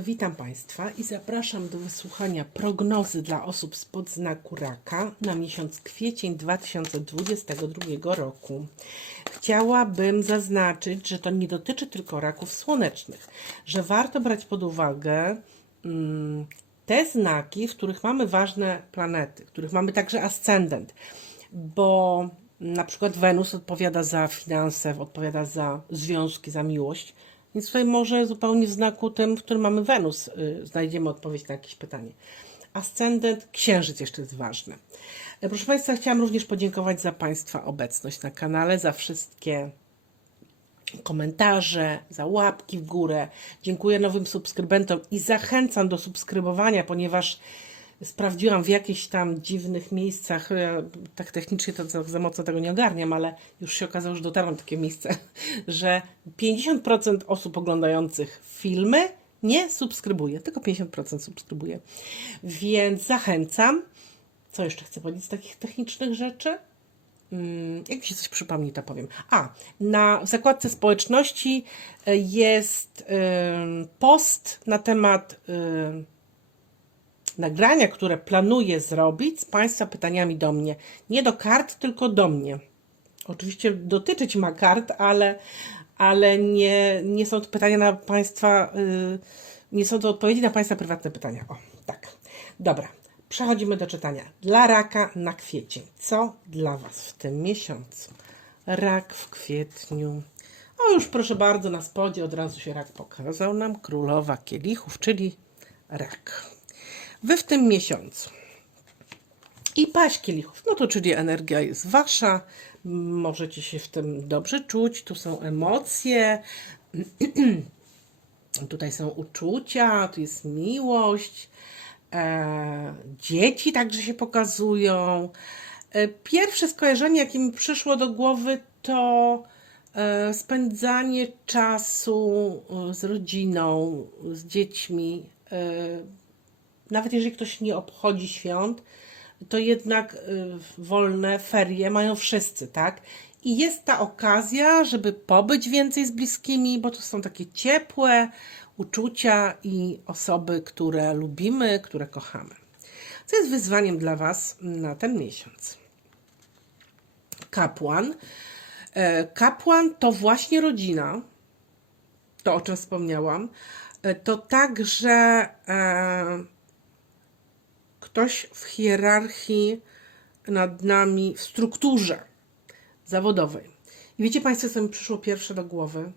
Witam Państwa i zapraszam do wysłuchania prognozy dla osób spod znaku raka na miesiąc kwiecień 2022 roku. Chciałabym zaznaczyć, że to nie dotyczy tylko raków słonecznych, że warto brać pod uwagę mm, te znaki, w których mamy ważne planety, w których mamy także ascendent, bo na przykład Wenus odpowiada za finanse, odpowiada za związki, za miłość. Więc tutaj może zupełnie w znaku tym, w którym mamy Wenus, y, znajdziemy odpowiedź na jakieś pytanie. Ascendent, księżyc jeszcze jest ważny. E, Proszę Państwa, chciałam również podziękować za Państwa obecność na kanale, za wszystkie komentarze, za łapki w górę. Dziękuję nowym subskrybentom i zachęcam do subskrybowania, ponieważ sprawdziłam w jakichś tam dziwnych miejscach, ja tak technicznie to za, mocno tego nie ogarniam, ale już się okazało, że dotarłam do takie miejsce, że 50% osób oglądających filmy nie subskrybuje, tylko 50% subskrybuje. Więc zachęcam. Co jeszcze chcę powiedzieć z takich technicznych rzeczy? Mm, Jak mi się coś przypomni, to powiem. A, na w zakładce społeczności e, jest post na temat nagrania, które planuję zrobić z Państwa pytaniami do mnie. Nie do kart, tylko do mnie. Oczywiście dotyczyć ma kart, ale, ale nie, nie są to pytania na Państwa, y, nie są to odpowiedzi na Państwa prywatne pytania. O, tak. Dobra, przechodzimy do czytania. Dla raka na kwiecień. Co dla Was w tym miesiącu? Rak w kwietniu. O, już proszę bardzo, na spodzie od razu się rak pokazał nam. Królowa kielichów, czyli rak. Wy w tym miesiącu. I paść kielichów, no to czyli energia jest wasza, możecie się w tym dobrze czuć, tu są emocje, tutaj są uczucia, tu jest miłość, e, dzieci także się pokazują. E, pierwsze skojarzenie, jakie mi przyszło do głowy, to e, spędzanie czasu e, z rodziną, z dziećmi. E, nawet jeżeli ktoś nie obchodzi świąt, to jednak y, wolne ferie mają wszyscy, tak? I jest ta okazja, żeby pobyć więcej z bliskimi, bo to są takie ciepłe uczucia i osoby, które lubimy, które kochamy. Co jest wyzwaniem dla Was na ten miesiąc? Kapłan. E, Kapłan to właśnie rodzina, to o czym wspomniałam. E, To także e, ktoś w hierarchii nad nami, w strukturze zawodowej. I wiecie Państwo, co mi przyszło pierwsze do głowy?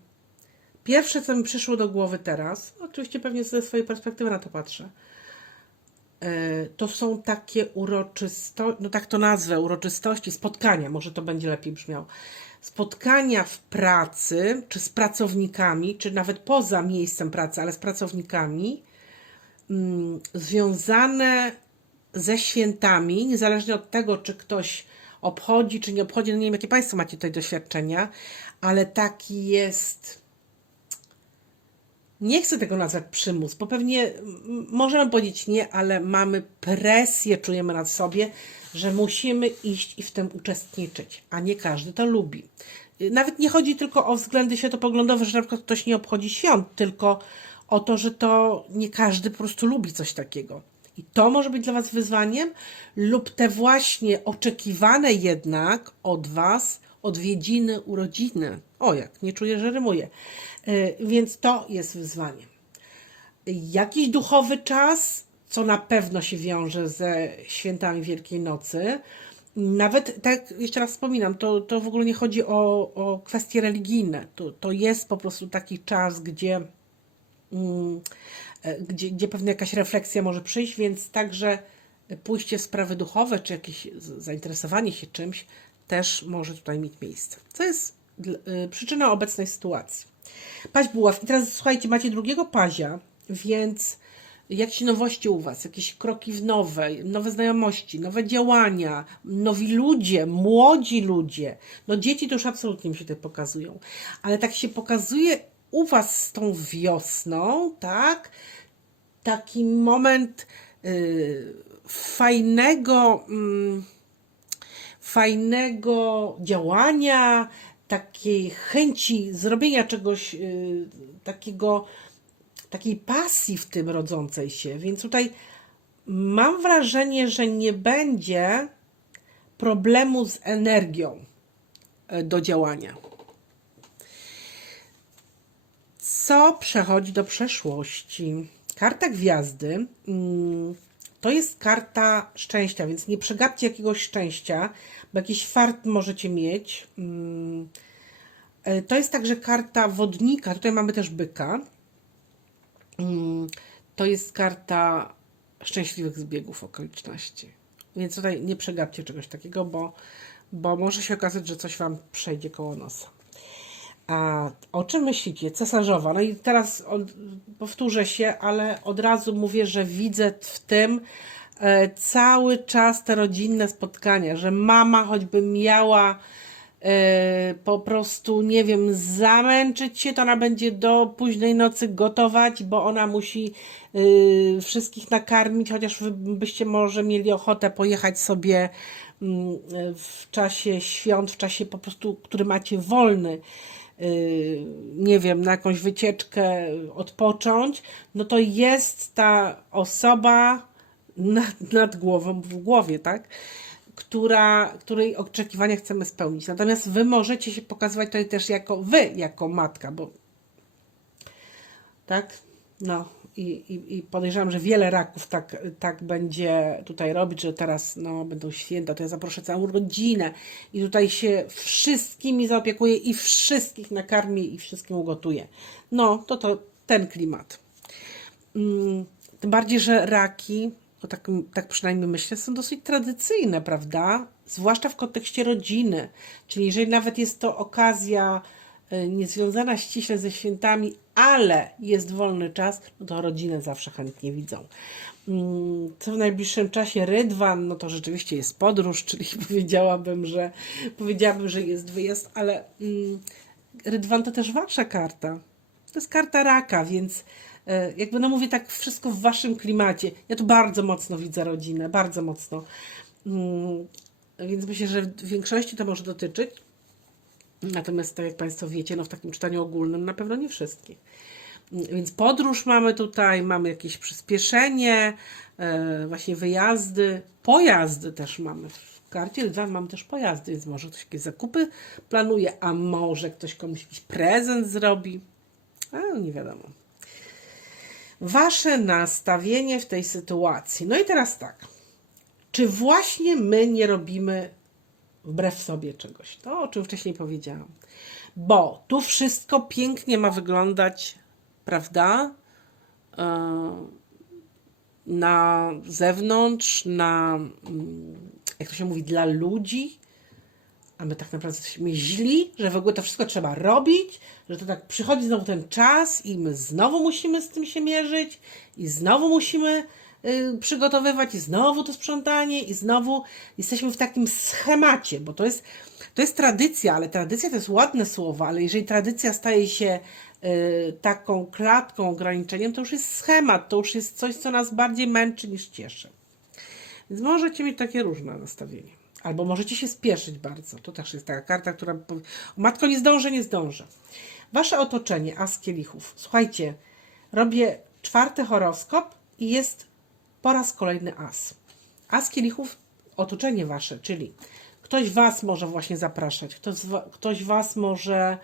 Pierwsze, co mi przyszło do głowy teraz, oczywiście pewnie ze swojej perspektywy na to patrzę, e, to są takie uroczystości, no tak to nazwę, uroczystości, spotkania, może to będzie lepiej brzmiało. Spotkania w pracy, czy z pracownikami, czy nawet poza miejscem pracy, ale z pracownikami, mm, związane ze świętami, niezależnie od tego, czy ktoś obchodzi, czy nie obchodzi, no nie wiem, jakie Państwo macie tutaj doświadczenia, ale taki jest. Nie chcę tego nazwać przymus, bo pewnie możemy powiedzieć nie, ale mamy presję, czujemy nad sobie, że musimy iść i w tym uczestniczyć, a nie każdy to lubi. Nawet nie chodzi tylko o względy światopoglądowe, że na przykład ktoś nie obchodzi świąt, tylko o to, że to nie każdy po prostu lubi coś takiego. I to może być dla Was wyzwaniem, lub te właśnie oczekiwane jednak od Was odwiedziny, urodziny. O, jak nie czuję, że rymuję. Yy, Więc to jest wyzwaniem. Jakiś duchowy czas, co na pewno się wiąże ze świętami Wielkiej Nocy. Nawet tak, jeszcze raz wspominam, to, to w ogóle nie chodzi o, o kwestie religijne. To, to jest po prostu taki czas, gdzie e, gdzie, gdzie pewnie jakaś refleksja może przyjść, więc także pójście w sprawy duchowe, czy jakieś zainteresowanie się czymś też może tutaj mieć miejsce. Co jest y, przyczyną obecnej sytuacji? Paź buław. I teraz słuchajcie, macie drugiego pazia, więc jakieś nowości u Was, jakieś kroki w nowe, nowe znajomości, nowe działania, nowi ludzie, młodzi ludzie. No dzieci to już absolutnie mi się tutaj pokazują, ale tak się pokazuje u Was z tą wiosną, tak? Taki moment y, fajnego, mm, fajnego działania, takiej chęci zrobienia czegoś y, takiego takiej pasji w tym rodzącej się. Więc tutaj mam wrażenie, że nie będzie problemu z energią e, do działania. Co przechodzi do przeszłości? Karta gwiazdy mm, to jest karta szczęścia, więc nie przegapcie jakiegoś szczęścia, bo jakiś fart możecie mieć. Mm, e, To jest także karta wodnika. Tutaj mamy też byka. Mm, To jest karta szczęśliwych zbiegów okoliczności. Więc tutaj nie przegapcie czegoś takiego, bo, bo może się okazać, że coś Wam przejdzie koło nosa. A o czym myślicie? Cesarzowa. No i teraz od, powtórzę się, ale od razu mówię, że widzę w tym e, cały czas te rodzinne spotkania, że mama choćby miała e, po prostu, nie wiem, zamęczyć się, to ona będzie do późnej nocy gotować, bo ona musi e, wszystkich nakarmić, chociaż wy byście może mieli ochotę pojechać sobie mm, w czasie świąt, w czasie po prostu, który macie wolny, nie wiem, na jakąś wycieczkę odpocząć, no to jest ta osoba nad, nad głową, w głowie, tak? Która, której oczekiwania chcemy spełnić. Natomiast wy możecie się pokazywać tutaj też jako wy, jako matka, bo tak? No i, i, i podejrzewam, że wiele raków tak, tak będzie tutaj robić, że teraz no, będą święta, to ja zaproszę całą rodzinę i tutaj się wszystkimi zaopiekuję i wszystkich nakarmię i wszystkim ugotuję. No, to to ten klimat. Mm, Tym bardziej, że raki, to tak, tak przynajmniej myślę, są dosyć tradycyjne, prawda? Zwłaszcza w kontekście rodziny. Czyli jeżeli nawet jest to okazja niezwiązana ściśle ze świętami, ale jest wolny czas, no to rodzinę zawsze chętnie widzą. Mm, Co w najbliższym czasie Rydwan, no to rzeczywiście jest podróż, czyli powiedziałabym, że powiedziałabym, że jest wyjazd, ale mm, Rydwan to też wasza karta. To jest karta raka, więc e, jakby no mówię tak wszystko w waszym klimacie. Ja tu bardzo mocno widzę rodzinę, bardzo mocno. Mm, Więc myślę, że w większości to może dotyczyć. Natomiast tak jak Państwo wiecie, no w takim czytaniu ogólnym na pewno nie wszystkich. Więc podróż mamy tutaj, mamy jakieś przyspieszenie, e, właśnie wyjazdy, pojazdy też mamy. W karcie Lwa mamy też pojazdy, więc może ktoś jakieś zakupy planuje, a może ktoś komuś jakiś prezent zrobi. A nie wiadomo. Wasze nastawienie w tej sytuacji. No i teraz tak. Czy właśnie my nie robimy wbrew sobie czegoś? To, o czym wcześniej powiedziałam. Bo tu wszystko pięknie ma wyglądać, prawda? E, Na zewnątrz, na, mm, jak to się mówi, dla ludzi, a my tak naprawdę jesteśmy źli, że w ogóle to wszystko trzeba robić, że to tak przychodzi znowu ten czas i my znowu musimy z tym się mierzyć i znowu musimy przygotowywać i znowu to sprzątanie i znowu jesteśmy w takim schemacie, bo to jest, to jest tradycja, ale tradycja to jest ładne słowo, ale jeżeli tradycja staje się y, taką klatką, ograniczeniem, to już jest schemat, to już jest coś, co nas bardziej męczy niż cieszy. Więc możecie mieć takie różne nastawienie. Albo możecie się spieszyć bardzo. To też jest taka karta, która. Matko, nie zdążę, nie zdążę. Wasze otoczenie, as kielichów. Słuchajcie, robię czwarty horoskop i jest po raz kolejny as. As kielichów, otoczenie wasze, czyli ktoś was może właśnie zapraszać, ktoś, ktoś was może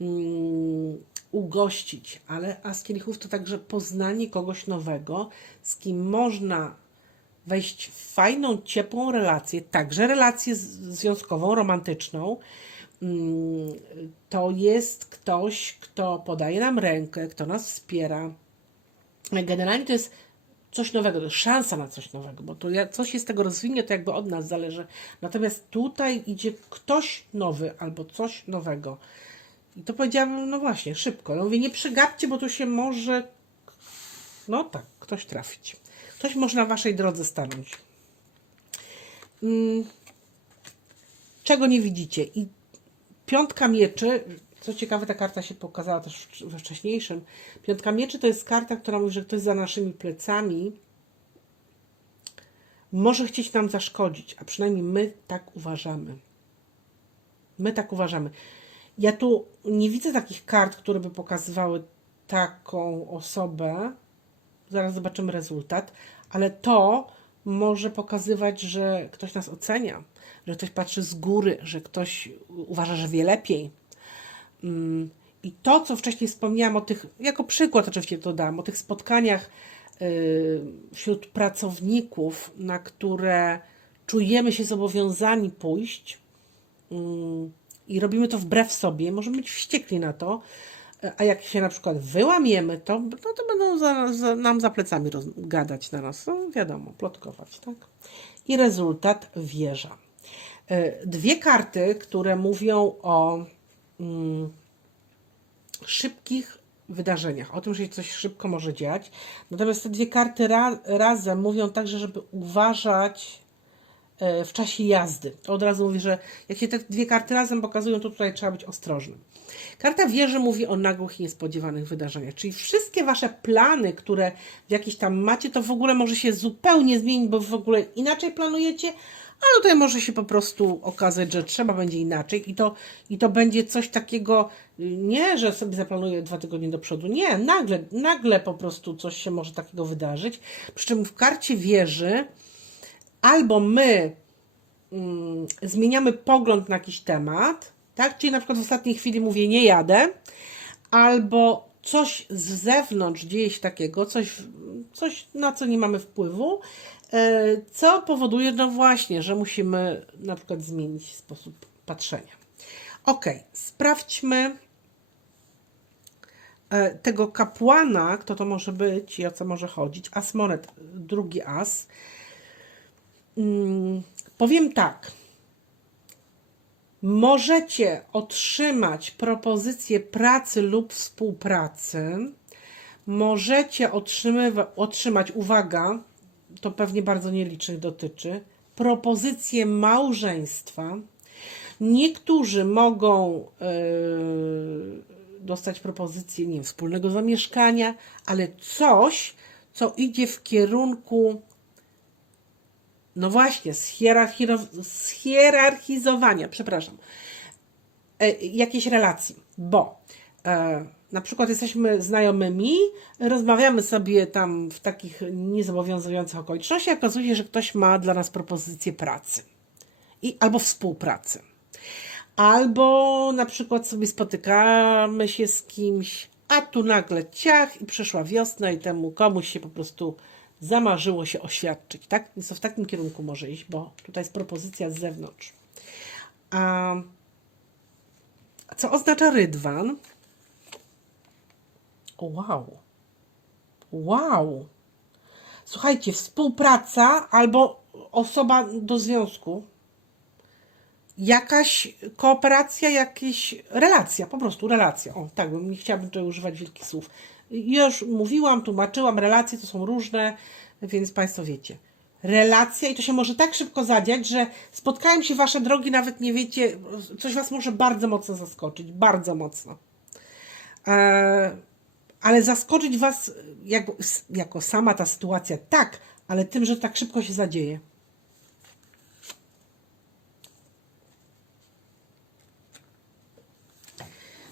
mm, ugościć, ale as kielichów to także poznanie kogoś nowego, z kim można wejść w fajną, ciepłą relację, także relację związkową, romantyczną. Mm, To jest ktoś, kto podaje nam rękę, kto nas wspiera. Generalnie to jest coś nowego, to szansa na coś nowego, bo to jak coś się z tego rozwinie, to jakby od nas zależy. Natomiast tutaj idzie ktoś nowy albo coś nowego. I to powiedziałabym, no właśnie, szybko. No mówię, nie przegapcie, bo tu się może, no tak, ktoś trafić. Ktoś może na waszej drodze stanąć. Mm, Czego nie widzicie? I piątka mieczy, co ciekawe, ta karta się pokazała też we wcześniejszym. Piątka mieczy to jest karta, która mówi, że ktoś za naszymi plecami może chcieć nam zaszkodzić, a przynajmniej my tak uważamy. My tak uważamy. Ja tu nie widzę takich kart, które by pokazywały taką osobę, zaraz zobaczymy rezultat, ale to może pokazywać, że ktoś nas ocenia, że ktoś patrzy z góry, że ktoś uważa, że wie lepiej. I to, co wcześniej wspomniałam o tych, jako przykład oczywiście to dam, o tych spotkaniach y, wśród pracowników, na które czujemy się zobowiązani pójść mm, i robimy to wbrew sobie, możemy być wściekli na to, a jak się na przykład wyłamiemy, to, no to będą za, za, nam za plecami roz, gadać na nas, no wiadomo, plotkować, tak? I rezultat wieża. Y, Dwie karty, które mówią o szybkich wydarzeniach, o tym, że się coś szybko może dziać. Natomiast te dwie karty ra razem mówią także, żeby uważać e, w czasie jazdy. To od razu mówię, że jak się te dwie karty razem pokazują, to tutaj trzeba być ostrożnym. Karta wieży mówi o nagłych i niespodziewanych wydarzeniach, czyli wszystkie wasze plany, które w tam macie, to w ogóle może się zupełnie zmienić, bo w ogóle inaczej planujecie, a tutaj może się po prostu okazać, że trzeba będzie inaczej i to, i to będzie coś takiego, nie, że sobie zaplanuję dwa tygodnie do przodu, nie, nagle, nagle po prostu coś się może takiego wydarzyć. Przy czym w karcie wieży albo my mm, zmieniamy pogląd na jakiś temat, tak? Czyli na przykład w ostatniej chwili mówię nie jadę, albo coś z zewnątrz dzieje się takiego, coś, coś na co nie mamy wpływu, co powoduje, no właśnie, że musimy na przykład zmienić sposób patrzenia. Ok, sprawdźmy e, tego kapłana, kto to może być i o co może chodzić. As monet, drugi as. Mm, powiem tak. Możecie otrzymać propozycję pracy lub współpracy. Możecie otrzymać, uwaga, to pewnie bardzo nielicznych dotyczy, propozycję małżeństwa. Niektórzy mogą yy, dostać propozycję nie wiem, wspólnego zamieszkania, ale coś, co idzie w kierunku no właśnie, schierarchizowania, przepraszam, e, jakiejś relacji, bo na przykład jesteśmy znajomymi, rozmawiamy sobie tam w takich niezobowiązujących okolicznościach, okazuje się, że ktoś ma dla nas propozycję pracy i, albo współpracy. Albo na przykład sobie spotykamy się z kimś, a tu nagle ciach i przyszła wiosna i temu komuś się po prostu zamarzyło się oświadczyć, tak? Więc to w takim kierunku może iść, bo tutaj jest propozycja z zewnątrz. A co oznacza rydwan? Wow. Wow. Słuchajcie, współpraca albo osoba do związku, jakaś kooperacja, jakaś relacja, po prostu relacja. O, tak, nie chciałabym tutaj używać wielkich słów. Już mówiłam, tłumaczyłam, relacje to są różne, więc Państwo wiecie. Relacja i to się może tak szybko zadziać, że spotkają się Wasze drogi, nawet nie wiecie, coś Was może bardzo mocno zaskoczyć, bardzo mocno. E, ale zaskoczyć Was jako, jako sama ta sytuacja, tak, ale tym, że tak szybko się zadzieje.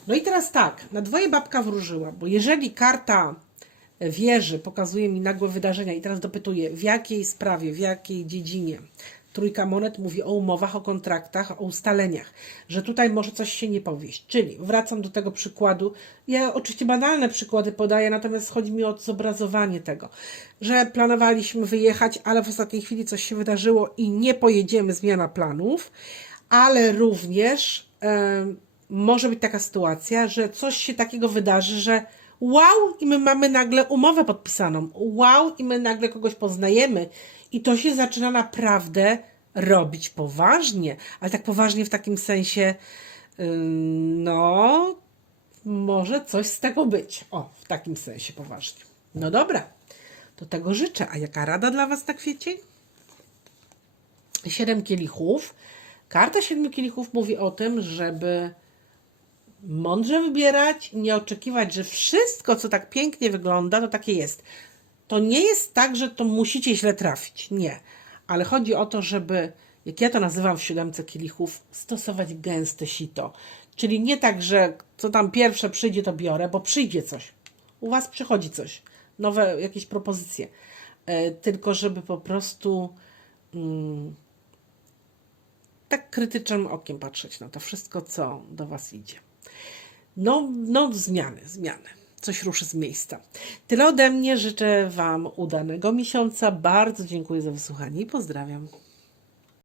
No i teraz tak, na dwoje babka wróżyła, bo jeżeli karta wieży pokazuje mi nagłe wydarzenia i teraz dopytuję, w jakiej sprawie, w jakiej dziedzinie. Trójka monet mówi o umowach, o kontraktach, o ustaleniach, że tutaj może coś się nie powieść. Czyli wracam do tego przykładu. Ja oczywiście banalne przykłady podaję, natomiast chodzi mi o zobrazowanie tego, że planowaliśmy wyjechać, ale w ostatniej chwili coś się wydarzyło i nie pojedziemy, zmiana planów, ale również. Może być taka sytuacja, że coś się takiego wydarzy, że wow, i my mamy nagle umowę podpisaną, wow, i my nagle kogoś poznajemy, i to się zaczyna naprawdę robić poważnie, ale tak poważnie w takim sensie, no, może coś z tego być. O, w takim sensie poważnie. No dobra, to tego życzę. A jaka rada dla Was na kwiecie? Siedem kielichów. Karta siedmiu kielichów mówi o tym, żeby mądrze wybierać, nie oczekiwać, że wszystko, co tak pięknie wygląda, to takie jest. To nie jest tak, że to musicie źle trafić. Nie. Ale chodzi o to, żeby, jak ja to nazywam w siódemce kielichów, stosować gęste sito. Czyli nie tak, że co tam pierwsze przyjdzie, to biorę, bo przyjdzie coś. u Was przychodzi coś, nowe jakieś propozycje. E, tylko żeby po prostu mm, tak krytycznym okiem patrzeć na to wszystko, co do Was idzie. No, no zmiany, zmiany. Coś ruszy z miejsca. Tyle ode mnie. Życzę Wam udanego miesiąca. Bardzo dziękuję za wysłuchanie i pozdrawiam.